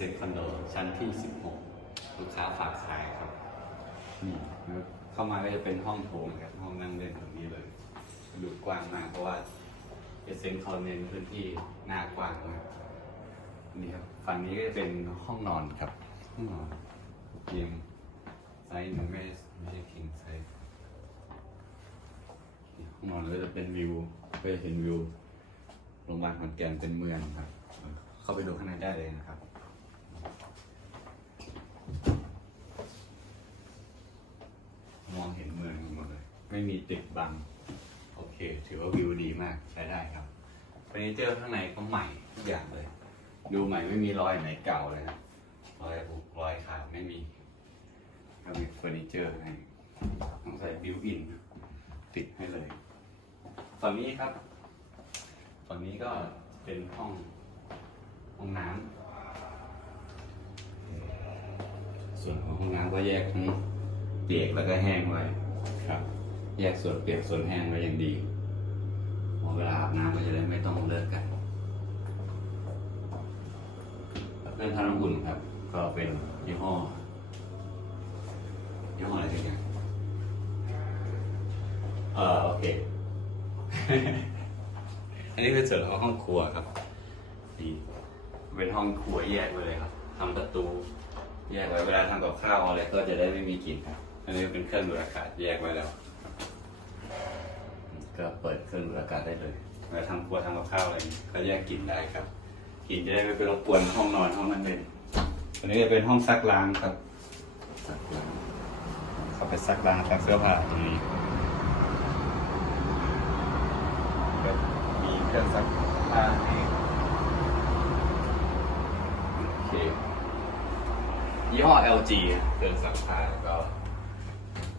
เซ็นคอนโดชั้นที่ 16 ลูกค้าฝากขายครับนี่แล้วเข้ามาก็จะเป็นห้องโถงครับห้องนั่งเล่นตรงนี้เลยดูกว้างมากเพราะว่าเอเซนเขาเน้นพื้นที่หน้ากว้างมากนี่ครับฝั่งนี้ก็จะเป็นห้องนอนครับห้องนอนเตียงไซส์หนึ่งไม่ไม่ใช่คิงไซส์ห้องนอนก็จะเป็นวิวก็จะเห็นวิวโรงพยาบาลขอนแก่นเป็นเมืองครับ เข้าไปดูข้างในได้เลยนะครับ มองเห็นเมืองหมดเลย ไม่มีตึกบัง โอเค ถือว่าวิวดีมากใช้ได้ครับเฟอร์นิเจอร์ข้างในก็ใหม่ทุกอย่างเลย ดูใหม่ไม่มีรอยไหนเก่าเลยนะรอยบุรอยขาดไม่มีก็มีเฟอร์นิเจอร์ให้ต้องใส่บิวอิน ติดให้เลยฝั่งนี้ครับฝั่งนี้ก็เป็นห้องห้องน้ำส่วนของห้องน้ำก็แยกทั้งเปียกแล้วก็แห้งไว้ครับ แยกส่วนเปียกส่วนแห้งไว้อย่างดีพอเวลาอาบน้ำก็จะได้ไม่ต้องเลิกกันเครื่องทำน้ำอุ่นครับ ก็เป็นยี่ห้อยี่ห้ออะไรสักอย่างเออโอเค อันนี้เป็นส่วนของห้องครัวครับนี่เป็นห้องครัวแยกไว้เลยครับทำประตู แยกไว้เวลาทำกับข้าวอะไรก็จะได้ไม่มีกลิ่นครับ อันนี้เป็นเครื่องดูดอากาศแยกไว้แล้ว ก็เปิดเครื่องดูดอากาศได้เลยเวลาทำครัวทำกับข้าวอะไรก็แยกกลิ่นได้ครับกลิ่นจะได้ไม่ไปรบกวนห้องนอนห้องนั่งเล่นอันนี้จะเป็นห้องซักล้างครับซักล้างเข้าไปซักล้างซักเสื้อผ้าตรงนี้ก็มีเครื่องซักผ้าให้โอเคยี่ห้อ LG เครื่องซักผ้าแล้วก็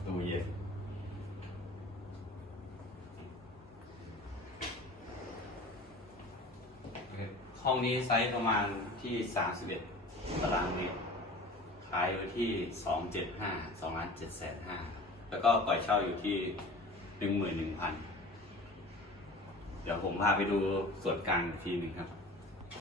ตู้เย็น ห้องนี้ไซส์ประมาณที่ 31 ตารางเมตร ขายอยู่ที่ 275 2ล้าน7แสน5แล้วก็ปล่อยเช่าอยู่ที่ 11,000 เดี๋ยวผมพาไปดูส่วนกลางอีกทีหนึ่งครับ